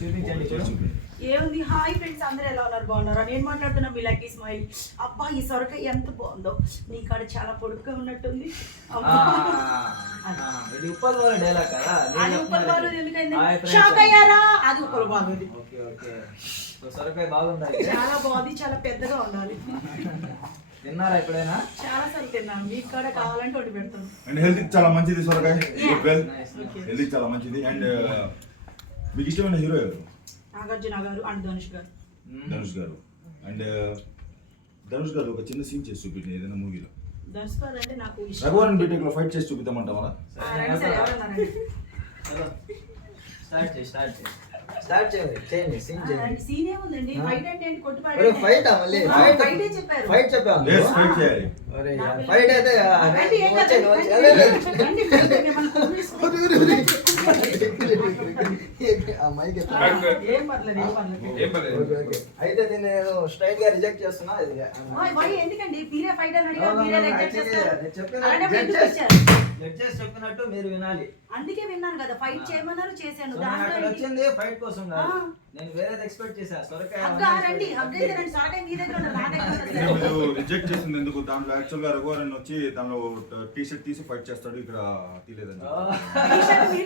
చూపించండి. ఏముంది? Hi friends, అందరూ ఎలా ఉన్నారు? బాగున్నారా? నేను మాట్లాడుతున్నా మీ లక్కీ స్మైల్. అబ్బా, ఈ సొరకాయ ఎంత బాగుందో. నీ కాడ చాలా పొడుగ్గా ఉన్నట్టుంది. ఇది ఉప్పల్ వాళ్ళ డైలాగ్ కదా. అది ఉప్పల్ వాళ్ళు ఎందుకైంది? షాక్ అయ్యారా? అది ఉప్పల్ వాళ్ళు. Okay okay. సొరకాయ బాగుంది. చాలా బాగుంది, చాలా పెద్దగా ఉండాలి. తిన్నారా ఎప్పుడైనా? చాలా సార్లు తిన్నాను. మీకు కూడా కావాలంటే వండి పెడతాను. అండ్ హెల్త్ చాలా మంచిది సొరకాయ. హెల్త్ చాలా మంచిది. అండ్ మీకు ఇష్టమైన హీరో ఎవరు? నాగార్జున గారు అండ్ ధనుష్ గారు. ధనుష్ గారు. అండ్ ధనుష్ గారు ఒక చిన్న సీన్ చేసి చూపించండి ఏదైనా మూవీలో. ధనుష్ గారు అంటే నాకు ఇష్టం. రఘువరన్ బీటెక్ లో ఫైట్ చేసి చూపిద్దామంటావా? స్టార్ట్ చేయండి. సీన్ ఏముందండి? ఫైట్ అంటే ఏంటి? కొట్టి ఫైట్ మళ్ళీ ఫైటే చెప్పారు. ఫైట్ చెప్పాను. yes ఫైట్ చేయాలి. అరే ఫైట్ అయితే రండి, ఏం కాదు, రండి, మిమ్మల్ని ఆ మైక్ ఏం పర్లేదు, ఏం పర్లేదు. అయితే దీన్ని నేను స్ట్రైట్ గా రిజెక్ట్ చేస్తున్నా. వై ఎందుకండి? మీరే ఫైట్ అని అడిగారు, మీరే రిజెక్ట్ చేస్తారు. చెప్పినట్టు మీరు వినాలి. అందుకే విన్నాను కదా, ఫైట్ చేయమన్నారు, చేశాను. అక్కడ వచ్చింది ఫైట్ కోసం కాదు, నేను వేరేది ఎక్స్పెక్ట్ చేశా. సొరకాయ రండి, హగ్గైతే రండి. సొరకాయ మీ దగ్గర ఉండదు, నా దగ్గర ఉండదు. మీరు రిజెక్ట్ చేసింది ఎందుకు? దాంట్లో యాక్చువల్ గా రఘువరన్ వచ్చి దానిలో టీ షర్ట్ తీసి ఫైట్ చేస్తాడు, ఇక్కడ తీలేదండి.